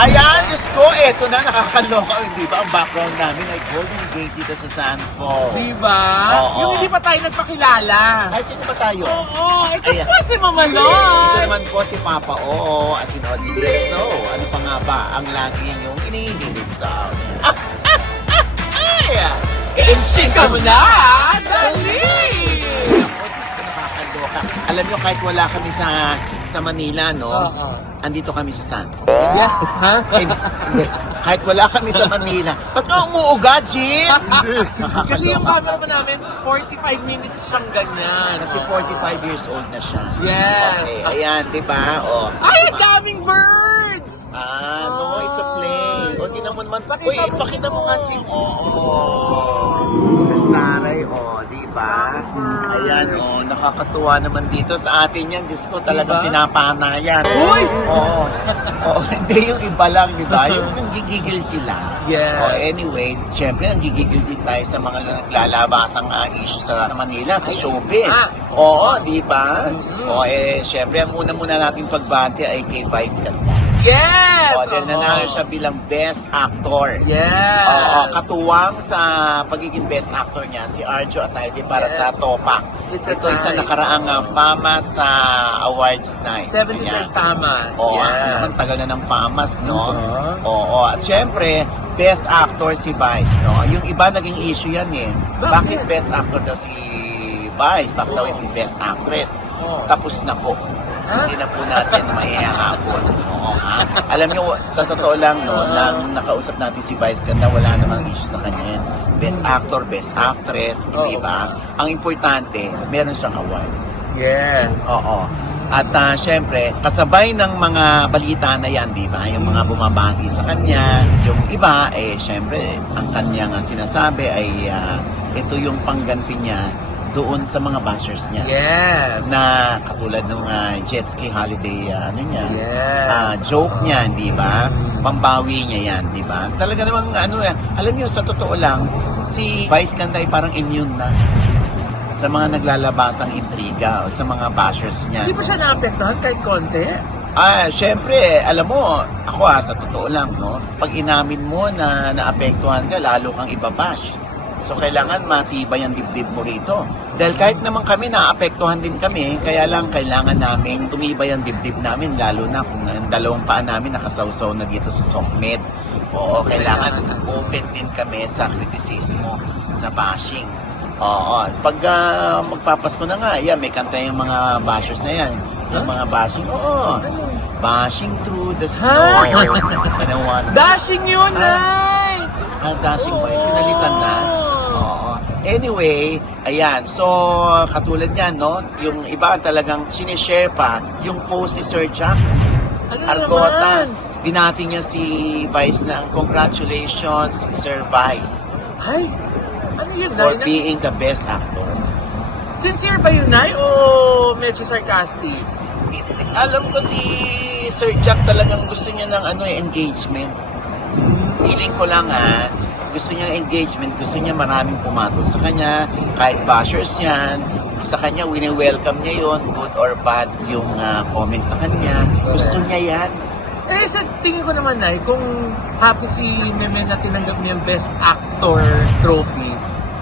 Ayan, Diyos ko, eto na, nakakaloka. Di ba, ang background namin ay Golden Gate dito sa Sanfo. Diba? Oo. Yung hindi pa tayo nagpakilala. Ay, sino ba tayo? Oo, ito Ayan. po si Mama Ito Lord. naman po si Papa Oo, as in Odile. So, ano pa nga ba ang lagi niyong inihilig sa amin? I-insing ka mo na! Dali! Ako, Diyos ko, nakakaloka. Alam niyo, kahit wala kami sa Manila, no? Oo. Andito kami sa Sanfo. Yeah, ha? Hindi. Kahit wala kami sa Manila. Ba't ka umuuga, Jim? Kasi yung camera mo namin, 45 minutes siyang ganyan. Kasi 45 years old na siya. Yes. Okay, ayan, di ba? O. Ay, ang daming birds! No, it's a plane. O, tinan mo naman. Uy, ipakita mo nga, Jim. Taray, di ba? Ayan, nakakatuwa naman dito sa atin yan. Diyos ko, talagang Diba? pinapana yan. Uy! Oo. Hindi yung iba lang, di ba? Yung gigigil sila. Yes. Anyway, syempre, ang gigigil din tayo sa mga naglalabasang issue sa Manila, sa showbiz. Oo, di ba? Syempre, ang una-muna nating pagbati ay kay Vice Ganda. Yes! Dahil nanalo siya bilang Best Actor. Yes! Katuwang sa pagiging Best Actor niya, si Arjo Atayde para Yes. sa Topak. It's a Ito isa tie. nakaraang FAMAS sa awards night. 75 Tamas. Oo, Yes. naman tagal na ng FAMAS, no? Uh-huh. Oo, at syempre, Best Actor si Vice, no? Yung iba naging issue yan eh. Bakit Best Actor daw si Vice? Bakit daw hindi Best Actress? Oo. Tapos na po. Ha? Hindi na po natin maihahapon. Oo, ha? Alam nyo, sa totoo lang, no, nang nakausap natin si Vice Ganda, wala namang issue sa kanya yan. Best Actor, Best Actress, di ba? Ang importante, meron siyang award. Yes. Oo. At syempre, kasabay ng mga balita na yan, di ba? Yung mga bumabati sa kanya, yung iba, syempre, ang kanyang sinasabi ay ito yung pangganti niya doon sa mga bashers niya. Yes. Na katulad nung jet ski holiday, Yes. joke niya, di ba? Pambawi niya yan, di ba? Talaga namang, alam niyo, sa totoo lang, si Vice Ganda ay parang immune na sa mga naglalabasang intriga o sa mga bashers niya. Hindi pa siya naapektuhan kahit konti. Syempre, alam mo, ako sa totoo lang, no? Pag inamin mo na naapektuhan ka, lalo kang ibabash. So, kailangan matibay ang dibdib mo rito. Dahil kahit naman kami, naapektuhan din kami, kaya lang kailangan namin tumibay ang dibdib namin, lalo na kung ang dalawang paa namin nakasawsaw na dito sa SOCMED. Oo, kailangan open din kami sa kritisismo, sa bashing. Oo, pag magpapasko na nga, may kanta yung mga bashers na yan. Yung mga bashing, bashing through the snow. Dashing yun, Nay! Dashing ba? Pinalitan na. Oo. Anyway, ayan. So, katulad yan, no? Yung iba talagang sinishare pa yung post si Sir Jack Ano Argota. naman? Binati niya si Vice na congratulations, Sir Vice, Ay, ano yun, for Nay? being the best actor. Sincere ba yun, Nay? O medyo sarcastic? Alam ko si Sir Jack talagang gusto niya ng engagement. Feeling ko lang gusto niya engagement, gusto niya maraming pumatol sa kanya, kahit bashers yan, sa kanya, wini-welcome niya yon, good or bad yung comment sa kanya. Gusto niya yan. Sa tingin ko naman, Nay, kung happy si Meme na tinanggap niya yung Best Actor trophy,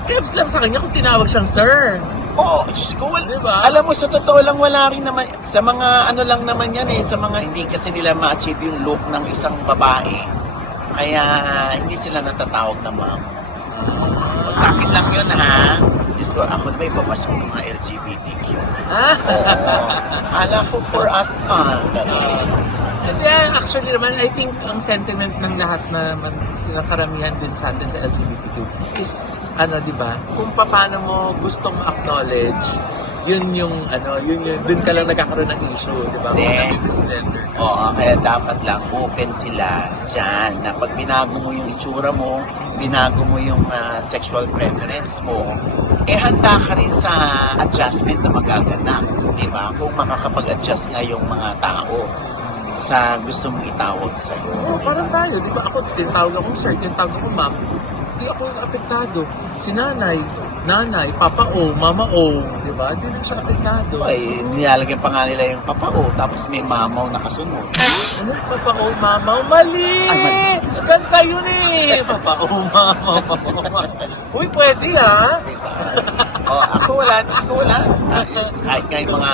kebs lang sa kanya kung tinawag siyang Sir. Diyos ko, Diba? alam mo, sa totoo lang, wala rin naman, sa mga lang naman yan sa mga hindi kasi nila ma-achieve yung look ng isang babae. Kaya hindi sila natatawag na ma'am. Sa akin lang yun Diyos ko, ako na may bamas ko mga LGBTQ. Alam ko for us Hindi, actually naman, I think ang sentiment ng lahat na karamihan din sa atin sa LGBTQ is, di ba, kung paano mo gustong ma-acknowledge, yun yung, dun ka lang nagkakaroon ng issue, di ba? Kaya dapat lang open sila dyan na pag binago mo yung itsura mo, binago mo yung sexual preference mo, handa ka rin sa adjustment na magaganap, di ba? Kung makakapag-adjust nga yung mga tao sa gusto mong itawag sa'yo. Parang tayo, di ba? Ako, tinatawag akong sir, tinatawag ako ma'am. Hindi ako apektado. Si nanay, nanay, papa O, mama O, di ba? Hindi rin siya apektado. Ay, nilalagyan pa nga nila yung papao, tapos may mamaw na kasunod. Ano? Papa O, mama O? Mali! Ay, mali. Kanta yun eh! Papa O, mama O. Uy, pwede ha? Diba? Ako wala, Diyos ko wala. Kahit nga yung mga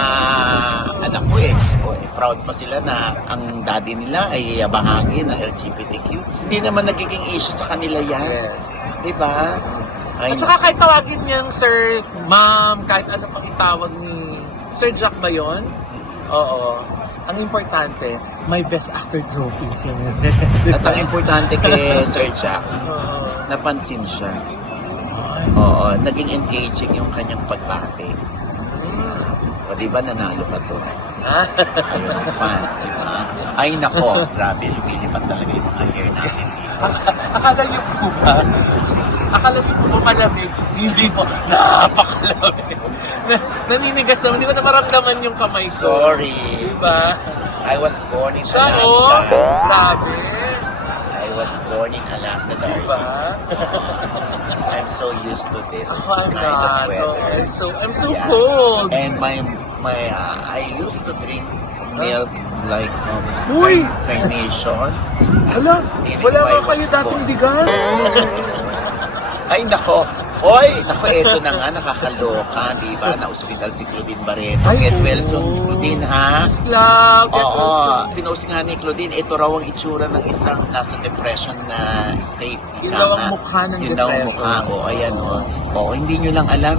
anak ko Diyos ko, proud pa sila na ang daddy nila ay bahagi ng LGBTQ. Hindi naman nagiging issue sa kanila yan. Yes. Diba? Ay, At saka kahit tawagin niyang sir, ma'am, kahit ano pang itawag ni Sir Jack ba yun? Oo. Ang importante, may best actor trophy siya. at ang importante kay Sir Jack, Oo. napansin siya. Oo, naging engaging yung kanyang pagbate. O diba nanalo ka to? Ah, Ayun ang fans, diba? Ay nako, grabe, lumilipat talaga yung mga hair natin dito. akala niyo po ba? Akala niyo po ba malamig? Hindi po. Napakalamig. Naninigas naman. Hindi ko na maramdaman yung kamay ko. Sorry, Diba? I was born in Siya, oh. Alaska. Grabe. I was born in Alaska, darling. Diba? I'm so used to this Ako, I'm kind of not. weather. I'm so Yeah. cold. And I used to drink milk like Uy! carnation. Hala, Even wala if I nga was kayo dating born. bigas. Ay, nako. Oy, nako, eto na nga, nakakaloka, di ba? Na-hospital si Claudine Barreto. Ay, Get oo. well soon, Claudine, ha? Miss Cloud, get well Oo, soon. pinost nga ni Claudine, ito raw ang itsura ng isang nasa depression na state. Yun Ika daw ang nga. mukha ng Yun daw ang depression. mukha. O, ayan, o. O, hindi nyo lang alam,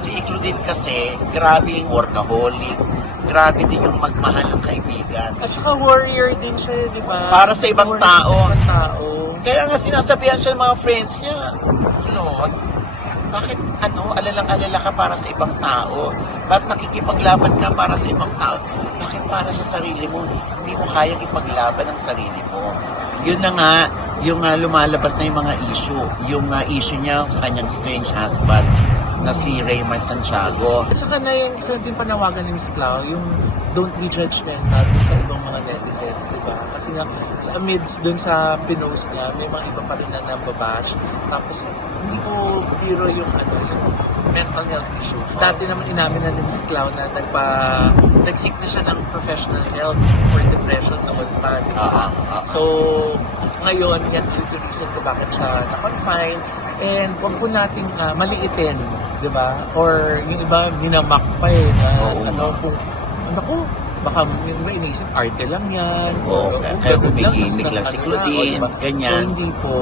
si Claudine kasi, grabe yung workaholic. Grabe din yung magmahal ng kaibigan. At saka warrior din siya, di ba? Para sa ibang Warrior tao. Sa ibang tao. Kaya nga sinasabihan siya ng mga friends niya, Claude, bakit alalang-alala ka para sa ibang tao? Ba't nakikipaglaban ka para sa ibang tao? Bakit para sa sarili mo? Hindi mo kayang ipaglaban ang sarili mo. Yun na nga, yung lumalabas na yung mga issue. Yung issue niya sa kanyang strange husband na si Raymond Santiago. At saka na yung isa din panawagan ni Miss Clau, yung don't be judgmental dun sa ibang mga netizens, di ba? Kasi nga, sa amidst dun sa pinost niya, may mga iba pa rin na nababash. Tapos, hindi ko biro yung yung mental health issue. Dati naman inamin na ni Miss Clau na nag-seek na siya ng professional help for depression noon pa, di ba? So, ngayon, yan ulit yung reason kung bakit siya na-confine. And huwag po nating maliitin, di ba? Or yung iba, minamak pa na kung baka yung iba iniisip, arte lang yan. Oo, kaya gumigimik lang si Claudine, ganyan. So, hindi po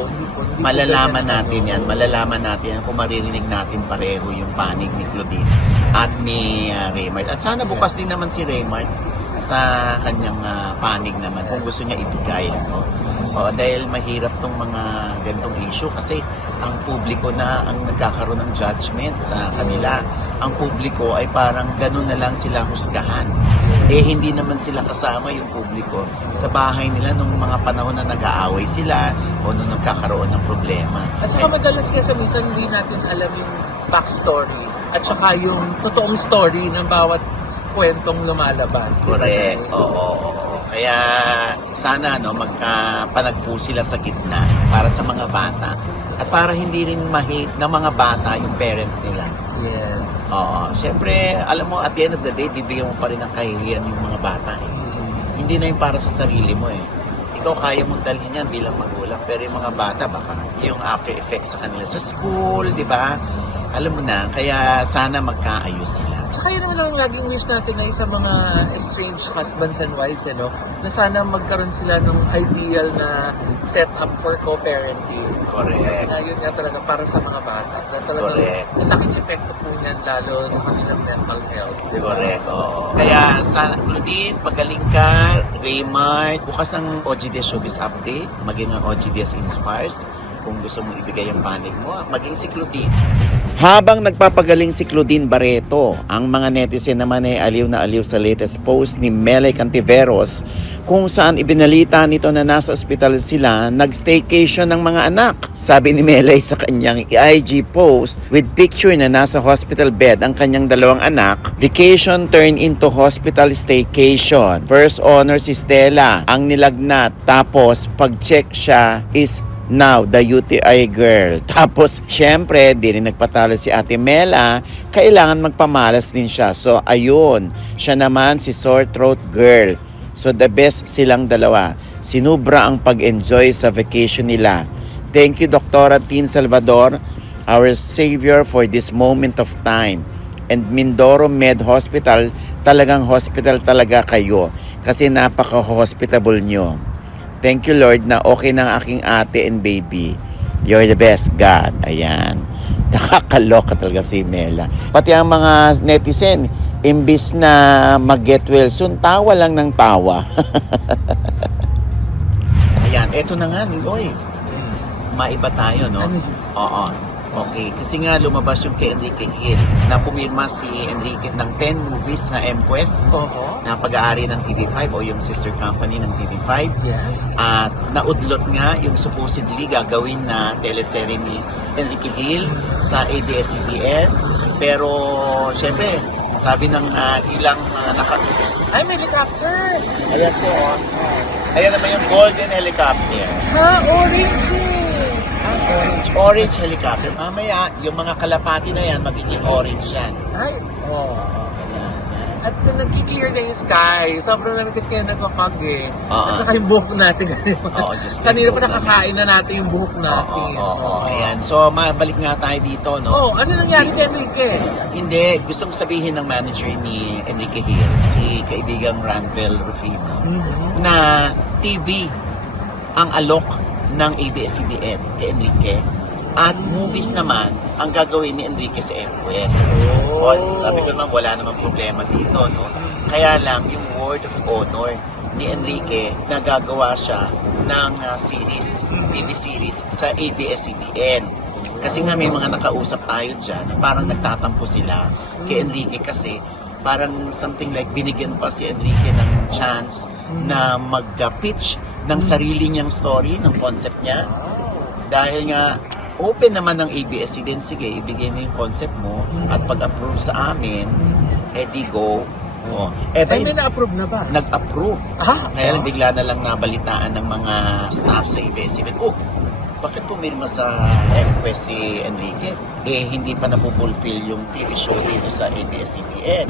Malalaman ganyan, natin yan, malalaman natin yan kung maririnig natin pareho yung panig ni Claudine at ni Raymart. At sana bukas din naman si Raymart sa kanyang panig naman kung gusto niya ibigay. Dahil mahirap tong mga ganitong issue kasi ang publiko na ang nagkakaroon ng judgment sa kanila. Ang publiko ay parang ganun na lang sila husgahan. Hindi naman sila kasama yung publiko sa bahay nila nung mga panahon na nag-aaway sila o nung nagkakaroon ng problema. At saka madalas kasi minsan hindi natin alam yung backstory at saka yung totoong story ng bawat kwentong lumalabas. Correct. Oo. Kaya sana magkapanagpo sila sa gitna para sa mga bata at para hindi rin ma-hate ng mga bata yung parents nila. Yes. Oo. Siyempre, alam mo, at the end of the day, bibigyan mo pa rin ng kahihiyan yung mga bata. Hindi na yung para sa sarili mo Ikaw kaya mong dalhin yan bilang magulang, pero yung mga bata baka yung after effects sa kanila sa school, di ba? Alam mo na, kaya sana magkaayos sila. Tsaka yun naman ang laging wish natin ay sa mga estranged husbands and wives, na sana magkaroon sila ng ideal na setup for co-parenting. Correct. Kasi nga yun nga talaga para sa mga bata. Na talagang Correct. malaking epekto po niyan lalo sa kanilang mental health. Diba? Correct, oo. Kaya sana, Claudine, pagaling ka, Raymart, bukas ang OGDS Showbiz Update, maging ang OGDS Inspires. Kung gusto mong ibigay ang panig mo, maging si Claudine. Habang nagpapagaling si Claudine Barreto, ang mga netizen naman ay aliw na aliw sa latest post ni Melay Cantiveros kung saan ibinalita nito na nasa ospital sila nag-staycation ng mga anak. Sabi ni Melay sa kanyang IG post with picture na nasa hospital bed ang kanyang dalawang anak, vacation turned into hospital staycation. First honor si Stella ang nilagnat, tapos pag-check siya is Now, the UTI girl. Tapos, syempre, di rin nagpatalo si Ate Mela. Kailangan magpamalas din siya. So, ayun. Siya naman si sore throat girl. So, the best silang dalawa. Sinubra ang pag-enjoy sa vacation nila. Thank you, Dr. Tin Salvador, our savior for this moment of time. And Mindoro Med Hospital, talagang hospital talaga kayo. Kasi napaka-hospitable nyo. Thank you, Lord, na okay ng aking ate and baby. You're the best, God. Ayan. Nakakaloka talaga si Mela. Pati ang mga netizen, imbis na mag-get well soon, tawa lang ng tawa. Ayan, eto na nga, Niloy. Maiba tayo, no? Ano yun? Oo. Okay, kasi nga lumabas yung kay Enrique Hill na pumirma si Enrique ng 10 movies na MQuest Oo. na pag-aari ng TV5 o yung sister company ng TV5. Yes. At naudlot nga yung supposedly gagawin na teleserye ni Enrique Hill sa ABS-CBN. Pero, syempre, sabi ng ilang Ay, may helicopter! ayan po, oh. Ayan naman yung golden helicopter. Ha? Orange Orange helicopter. Mamaya, yung mga kalapati na yan, magiging orange yan. Ay, Oo. Ayan. at kung nag-clear na yung sky, sobrang namin kasi kayo nagkakag eh. Oo. At saka yung buhok natin. Oo, just Kanina pa buhok nakakain na natin yung buhok natin. Oo. Ayan. So, mabalik nga tayo dito, no? Oh, ano nangyari kay Enrique? Hindi. Gustong sabihin ng manager ni Enrique Hill, si kaibigang Ranvel Rufino, na TV ang alok ng ABS-CBN kay Enrique. At movies naman ang gagawin ni Enrique sa MQuest. Oh. Sabi ko naman, wala namang problema dito, no? Kaya lang, yung word of honor ni Enrique, nagagawa siya ng series, TV series sa ABS-CBN. Kasi nga may mga nakausap tayo dyan na parang nagtatampo sila kay Enrique kasi parang something like binigyan pa si Enrique ng chance na mag-pitch ng sarili niyang story, ng concept niya. Dahil nga, open naman ng ABS-CBN, sige, ibigay mo yung concept mo at pag-approve sa amin, di go. Oh. Ay, may na-approve na ba? Nag-approve. Ah, Kaya lang bigla na lang nabalitaan ng mga staff sa ABS-CBN, bakit pumirma sa MQuest si Enrique? Hindi pa napufulfill yung TV show dito sa ABS-CBN.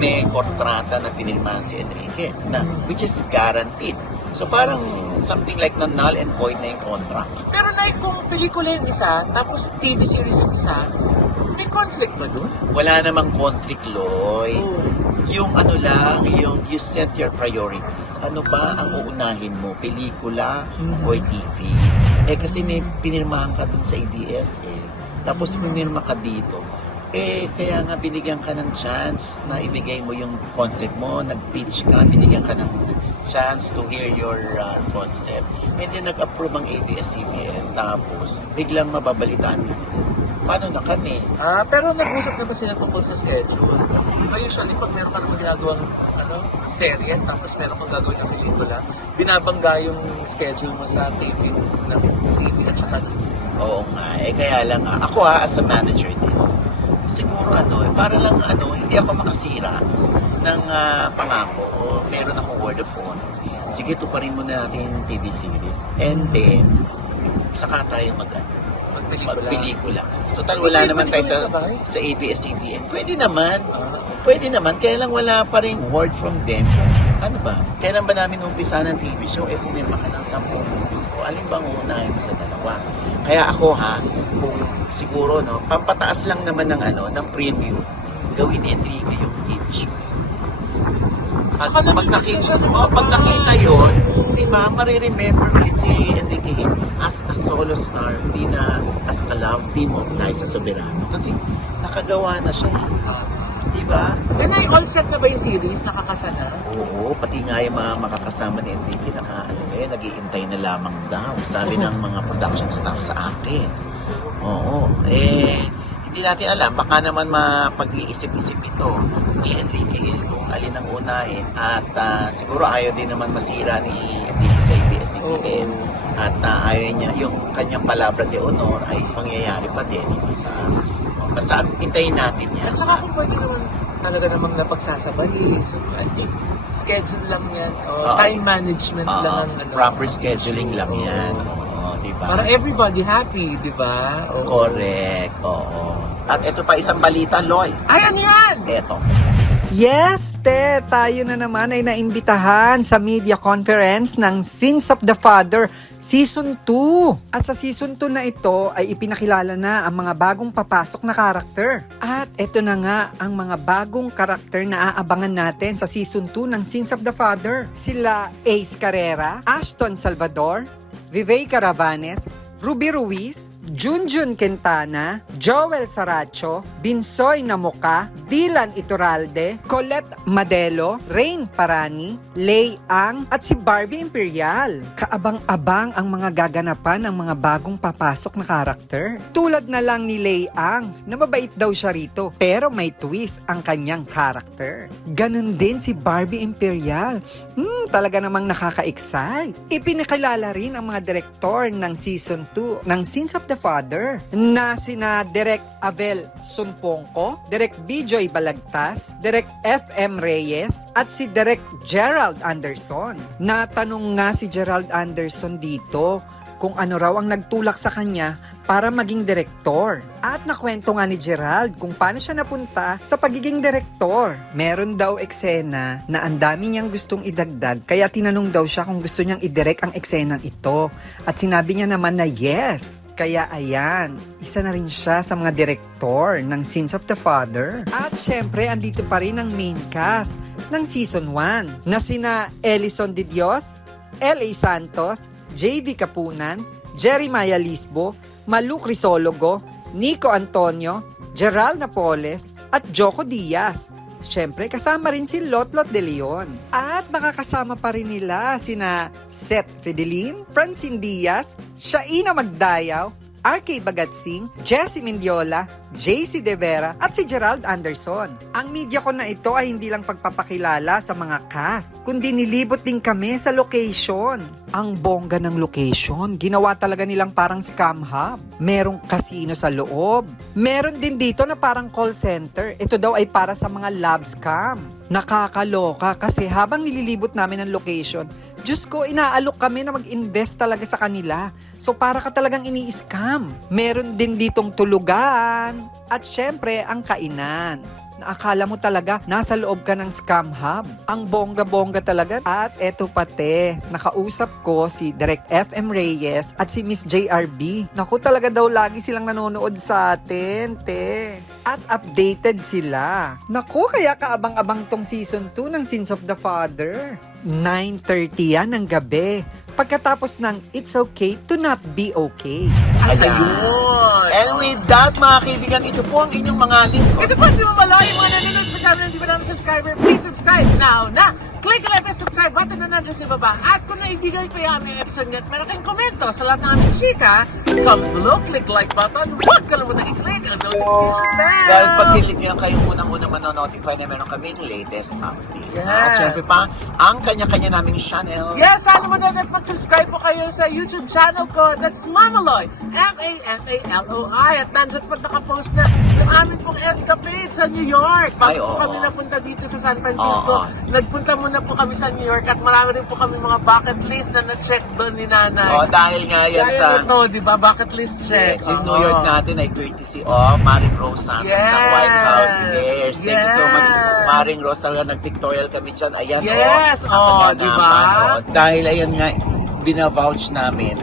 May kontrata na pinirmahan si Enrique, which is guaranteed. So parang something like na null and void na yung contract. Pero kung pelikula yung isa, tapos TV series yung isa, may conflict ba dun? Wala namang conflict, Loy. Yung ano lang, yung you set your priorities. Ano ba ang uunahin mo? Pelikula or TV? Kasi may pinirmahan ka dun sa ABS Tapos pinirma ka dito. Kaya nga binigyan ka ng chance na ibigay mo yung concept mo, nag-pitch ka, binigyan ka ng chance to hear your concept. And then nag-approve ang ABS-CBN. Tapos, biglang mababalitaan ka. Paano na kami? Pero nag-usap na ba sila tungkol sa schedule? Diba usually pag meron ka naman ginagawang serye, tapos meron kang gagawin ng pelikula, binabangga yung schedule mo sa TV at saka Oo nga. Kaya lang, ako as a manager din, siguro para lang hindi ako makasira ng pangako o meron akong word of honor. Sige, tuparin muna natin yung TV series. And then, saka tayo magpelikula. Total, wala naman tayo sa ABS-CBN. Pwede naman. Kaya lang wala pa rin word from them. Ano ba? Kailan ba namin umpisa ng TV show? Pumirma ka ng 10 movies ko. Alin bang uunahin mo sa dalawa? Kaya ako kung siguro, pampataas lang naman ng ng premium, gawin ni Enrique yung TV show. At pag nakita yun, di ba, mariremember ulit si Enrique Hill as a solo star, hindi na as ka-love team of Liza Soberano. Kasi nakagawa na siya. Di ba? all set na ba yung series? Nakakasa na? Oo, pati nga yung mga makakasama ni Enrique, nag-iintay na lamang daw. Sabi ng mga production staff sa akin. Oo, hindi natin alam. Baka naman mapag-iisip-isip ito ni Enrique Hill kung alin ang unahin. At siguro ayaw din naman masira ni Enrique sa ABS-CBN. At ayaw niya, yung kanyang palabra de honor ay mangyayari pa din. Basta hintayin natin yan. At saka kung pwede naman talaga namang napagsasabay. So, I think schedule lang yan. Time management lang ang proper scheduling lang yan. diba? Para everybody happy, di ba? Oo. Correct, oo. At ito pa isang balita, Loy. Ay, ano yan? Eto. Yes, te! Tayo na naman ay naimbitahan sa media conference ng Sins of the Father Season 2. At sa Season 2 na ito ay ipinakilala na ang mga bagong papasok na karakter. At ito na nga ang mga bagong karakter na aabangan natin sa Season 2 ng Sins of the Father. Sila Ace Carrera, Ashton Salvador, Vivek Caravanes, Ruby Ruiz, Junjun Quintana, Joel Saracho, Binsoy Namuka, Dylan Iturralde, Colette Madelo, Rain Parani, Lay Ang, at si Barbie Imperial. Kaabang-abang ang mga gaganapan ng mga bagong papasok na karakter. Tulad na lang ni Lay Ang, na mabait daw siya rito, pero may twist ang kanyang karakter. Ganon din si Barbie Imperial. Talaga namang nakaka-excite. Ipinakilala rin ang mga direktor ng Season 2 ng Sins of the Father na sina Direk Abel Sunpongko, Direk Bijoy Balagtas, Direk FM Reyes, at si Direk Gerald Anderson. Natanong nga si Gerald Anderson dito kung ano raw ang nagtulak sa kanya para maging direktor. At nakwento nga ni Gerald kung paano siya napunta sa pagiging direktor. Meron daw eksena na ang dami niyang gustong idagdag, kaya tinanong daw siya kung gusto niyang idirect ang eksenang ito. At sinabi niya naman na yes. Kaya ayan, isa na rin siya sa mga direktor ng Sins of the Father. At syempre, andito pa rin ang main cast ng Season 1 na sina Elison De Dios, L.A. Santos, JV Kapunan, Jeremiah Lisbo, Malu Crisologo, Nico Antonio, Gerald Napoles, at Joko Diaz. Siyempre, kasama rin si Lotlot De Leon. At makakasama pa rin nila sina Seth Fidelin, Francine Diaz, Shaina Magdayaw, RK Bagatsing, Jessie Mendiola, JC De Vera, at si Gerald Anderson. Ang media ko na ito ay hindi lang pagpapakilala sa mga cast, kundi nilibot din kami sa location. Ang bongga ng location, ginawa talaga nilang parang scam hub. Merong casino sa loob. Meron din dito na parang call center. Ito daw ay para sa mga lab scam. Nakakaloka kasi habang nililibot namin ang location, Diyos ko, inaalok kami na mag-invest talaga sa kanila. So para ka talagang ini-scam. Meron din ditong tulugan at syempre ang kainan. Akala mo talaga nasa loob ka ng scam hub. Ang bongga-bongga talaga. At eto pati, nakausap ko si Direk FM Reyes at si Miss JRB. Naku, talaga daw lagi silang nanonood sa atin, te. At updated sila. Naku, kaya kaabang-abang tong Season 2 ng Sins of the Father. 9:30 yan ng gabi. Pagkatapos ng It's Okay to Not Be Okay. Ayan. Ayun. And with that, mga kaibigan, ito po ang inyong mga lingkod. Ito po si Mamaloy, mga nanonood pa sa amin ng di ba namin subscriber, please subscribe now na click ang subscribe button na nandiyan sa baba. At kung naibigay pa yung aming episode net, meron kayong komento sa lahat ng aming chika, comment below, click like button, huwag kalimutan i-click ang notification bell. Dahil pag kilig nyo kayong unang-unang manonotify na meron kaming latest update. Yes. At syempre pa, ang kanya-kanya naming channel. Yes, sana mo na at mag-subscribe po kayo sa YouTube channel ko. That's Mamaloy, M-A-M-A-L-O-I. At nandiyan po nakapost na yung aming pong escapade sa New York. Ay, Bago po oo. kami napunta dito sa San Francisco, Oo. nagpunta muna po kami sa New York at marami rin po kami mga bucket list na na-check doon ni Nanay. Oh, dahil nga yan Dahil sa... ito, di ba? Bucket list check. Yes, yung New York natin ay courtesy of Maring Rose Santos ng White House Cares. Thank you so much, Yes. Maring Rose. Talaga nag-pictorial kami dyan. Ayan, Yes, ang di kaganapan, ba? Dahil ayan nga, binavouch namin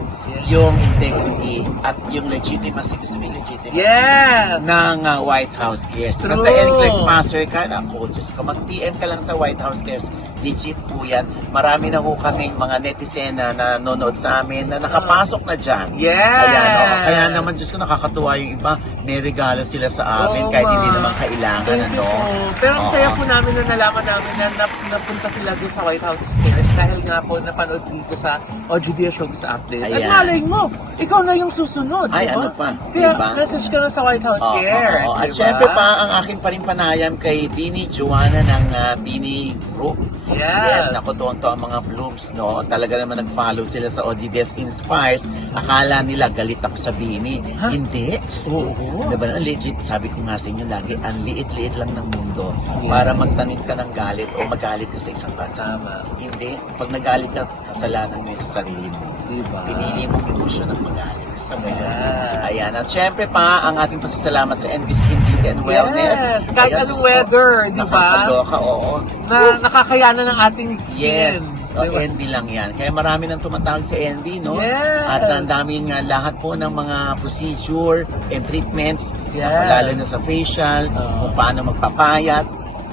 yung integrity at yung legitimacy, gusto mo yung legitimacy? Yes! Ng White House Cares. Basta True. NCLEX master ka na, Diyos ko, mag-PM ka lang sa White House Cares. Legit po yan. Marami na po kaming mga netizen na nanonood sa amin na nakapasok na dyan. Yes! Ayan, kaya naman, Diyos ko, nakakatuwa yung iba. May regalo sila sa amin Oo, kahit hindi ma. naman kailangan. Thank you Ano? po. Pero ang saya Oo. po namin na nalaman namin na napunta sila doon sa White House Cares dahil nga po napanood dito sa Ojudia Showbiz Update. At Ayan. malay mo, ikaw na yung susunod. Ay, diba? ano pa? Kaya Diba? kasi message ka na sa White House Cares, At diba? syempre pa, ang akin pa rin panayam kay Bini Joanna ng Bini Group. Yes. Naku, to ang mga blooms, no? Talaga naman nag-follow sila sa OGDS Inspires. Akala nila galit ako sa Bini. Hindi. Oo. Diba, legit, sabi ko nga sa inyo lagi, ang liit-liit lang ng mundo para magtanim ka ng galit o magalit ka sa isang bansa. Tama. Hindi. Pag nagalit ka, kasalanan mo yun sa sarili mo. Diba? Pinili mong ilusyon ng magalit. Sa mo yun. Yeah. Ayan. At syempre pa, ang ating pasasalamat sa NB Skin Beauty and Wellness. Yes. Kahit Ayan, anong gusto. weather, di ba? Nakakaloka, oo. Na nakakayanan ng ating skin. Yes. Diba? ND lang yan. Kaya marami nang tumatawag sa ND, no? Yes. At ang daming lahat po ng mga procedure and treatments, Yes. lalo na sa facial, kung paano magpapayat,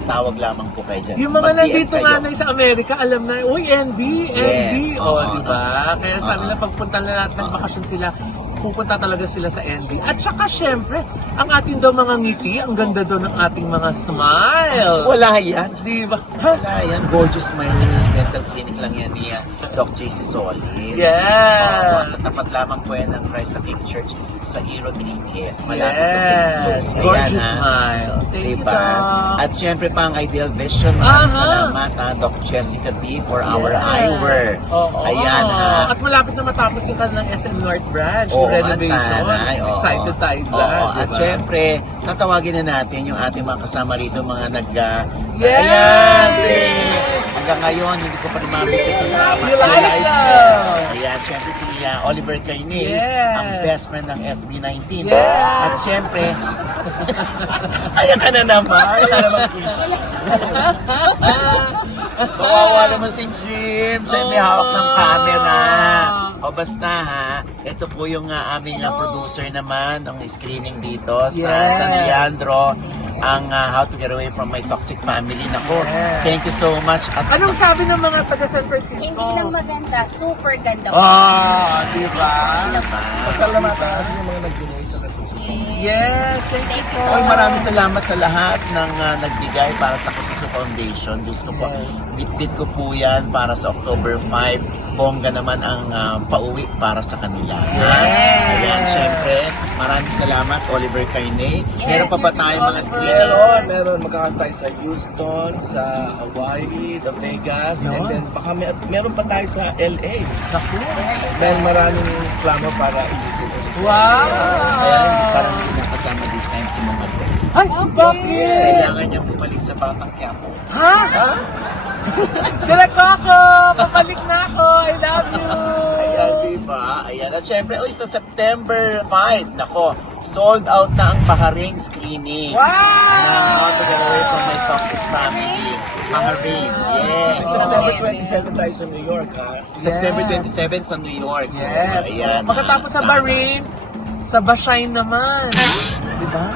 tawag lamang po kayo dyan. Yung mga Mag-DM nandito kayo. nga na sa Amerika, alam na, uy, ND. Yes. O, Oo. di ba? Kaya sabi nila, pagpunta na natin, nagbakasyon sila, pupunta talaga sila sa ND. At saka, syempre, ang ating daw mga ngiti, ang ganda daw ng ating mga smile. Wala yan. Di ba? Wala yan. Gorgeous Smile Dental Clinic lang yan ni Doc JC Solis. Yes. Sa tapat lamang po yan ng Christ the King Church sa E. Rodriguez. Malapit sa St. Yes. Louis. Ayan, Gorgeous ha. smile. Thank you, Diba? Doc. At syempre pa ang Ideal Vision. Maraming Aha. salamat Doc Jessica D for our Yes. eyewear. Oo. Ayan ha. At malapit na matapos yung kanilang SM North Branch, Oo, yung renovation. Antanay, oo. Excited tayo dyan, Oo, diba? at syempre, tatawagin na natin yung ating mga kasama rito, mga Yes! Ayan! Hanggang ngayon, hindi ko pa rin mabigay sa Eliza! Ayan, syempre si Oliver Caynay, Yes! ang best friend ng SB19. Yes! At syempre, ayan ka na naman. Wala naman Kawawa naman si Jim. Siya may hawak ng camera. O basta ha, ito po yung aming producer naman ng screening dito sa Yes. San Leandro, ang How to Get Away from My Toxic Family. Nako, Yes. thank you so much. At Anong sabi ng mga taga San Francisco? Hindi lang maganda, super ganda. Di ba? pasalamatan yung mga nag-donate sa kasusunod. Yes, thank you po. Oy, maraming salamat sa lahat ng nagbigay para sa Kususo Foundation. Diyos ko po, bit-bit ko po yan para sa October 5. Bongga naman ang pauwi para sa kanila. Yes. Ayan, syempre, maraming salamat, Oliver Caynay. Meron pa ba tayong mga screening? Meron magkakantay sa Houston, sa Hawaii, sa Vegas, and then baka meron pa tayo sa LA. Naku. Dahil maraming plano para i-video. Wow! Kaya parang hindi nakasama this time si Mama Bro. Ay, bakit? Kailangan niyang bumalik sa Batang Quiapo. Ha? Direk ko ako! Papalik na ako! I love you! Ayan, diba? Ayan. At syempre, sa September 5, nako, sold out na ang Baharing screening. Wow! Ng How to Get Away from My Toxic Family. Baharing, yes. September 27 tayo sa New York, ha? September 27 sa New York. Yes. Ayan. Pagkatapos sa Bahrain, sa Bahrain naman. Diba?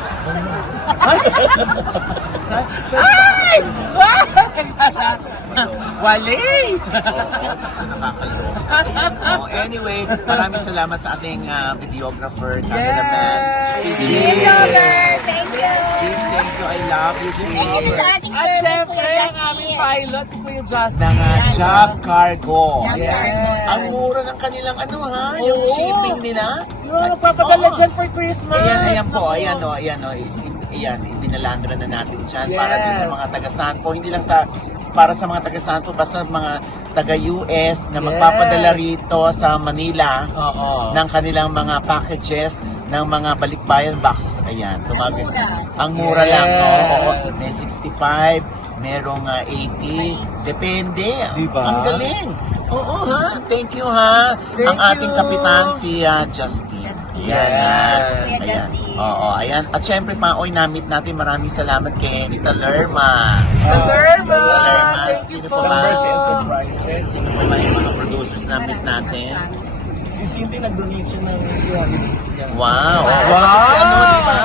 Ay! Walis! Anyway, maraming salamat sa ating videographer, Yes. cameraman. Si Jim Robert, thank you. Jim, thank you. I love you, Jim. Thank you sa ating At service, syempre, Kuya ang aming Justin. pilot, si Kuya Justin. Ng Job Cargo. Job Cargo. Ang mura ng kanilang yung Oo. shipping nila. Di ba magpapadala Oo. dyan for Christmas? Ayan po, Naku. ayan, ibinalandra na natin dyan Yes. para din sa mga taga-Sanpo. Hindi lang para sa mga taga-Sanpo, basta mga taga-US na Yes. magpapadala rito sa Manila Oo. ng kanilang mga packages ng mga balikbayan boxes. Ayan, tumagis. Ang mura lang, no? Yes. Oo, may 65, merong 80, depende. Diba? Ang galing. Oo ha, thank you ha. Thank Ang ating you. kapitan si Justin. Justin. Yan, ha. Kuya Ayan. Justin. Oo, ayan. At syempre pa, namit natin maraming salamat kay Rita Lerma. Lerma! Lerma, Thank you sino po. pa ba? Numbers Enterprises. Sino pa ba yung mga producers na meet natin? Si Cindy nag-donate siya ng 250. Wow! Wow! Si ano, di ba?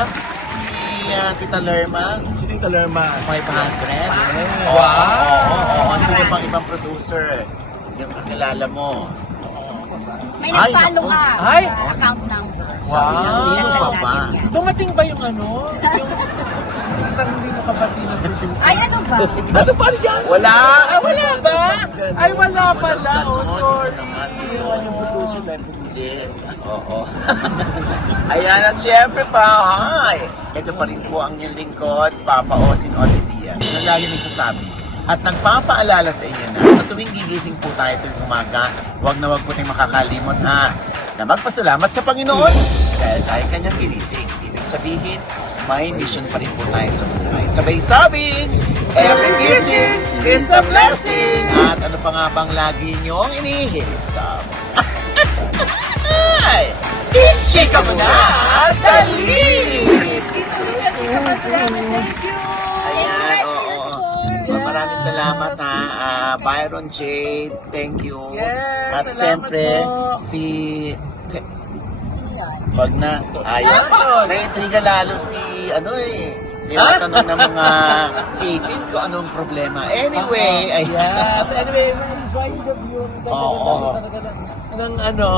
Si Tita Lerma, Si Tita Lerma. 500. Wow! Oo. Sino pang ibang producer? Yung kakilala mo. May Ay, nag-follow naku. ka. Ay! Account number. Sabi niya, sino pa ba? Dumating ba yung ano? Yung isang hindi mo kabati na producer. Ay, ano ba? Ano ba yan? Wala! Wala ba? Ay, wala pala. Oh, sorry. Yung producer na Hindi. Oo. Ayan, at syempre pa, hi! Ito pa rin po ang inyong lingkod, Papa Osin Oti Diaz. Na lagi nagsasabi. At nagpapaalala sa inyo na sa tuwing gigising po tayo tuwing umaga, huwag na huwag po tayong makakalimot ha, na magpasalamat sa Panginoon dahil tayo kanyang ginising. Ibig sabihin, may mission pa rin po tayo sa buhay. Sabay sabing, every gising is a blessing! At ano pa nga bang lagi niyong inihiling sa ay! Chika mo na! Dali! Ayan, oo. Maraming salamat ha. Byron Jade, thank you. Yes, At salamat siyempre, po. si... Wag na. Ayun. Naiintriga lalo si, ano eh. Tinatanong ng mga 18 kung anong problema. Anyway, ay... Yes. Anyway, we're enjoying the view. Oo. Ng ano.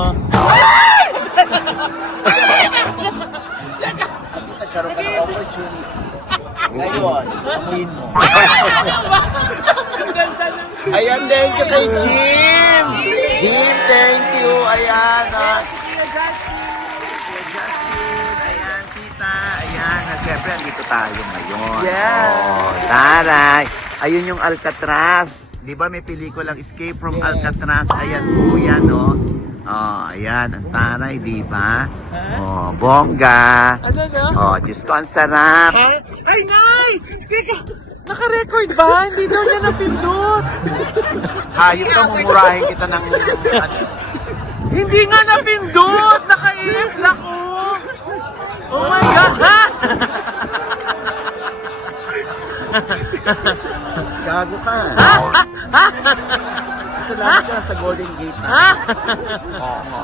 At least nagkaroon ka ng opportunity. Ngayon, amuin mo. Ayan, thank you kay Jim! Jim, thank you! Ayan, Kuya Justin! Ayan, tita! Ayan, siyempre, andito tayo ngayon. Yes. Oh, taray! Ayun yung Alcatraz. Di ba may pelikulang Escape from Yes. Alcatraz? Ayan po yan, no? Oh, ayan, ang taray, di ba? Oh, bongga! Ano na? Oh, Diyos ko, ang sarap! Ha? Ay, Nay! Teka! Naka-record ba? Hindi daw niya napindot. Hayop ka, mumurahin kita ng... Hindi nga napindot! Naka-if na ko! Oh my God! Gago ka. Salamat ka sa Golden Gate na. Oo.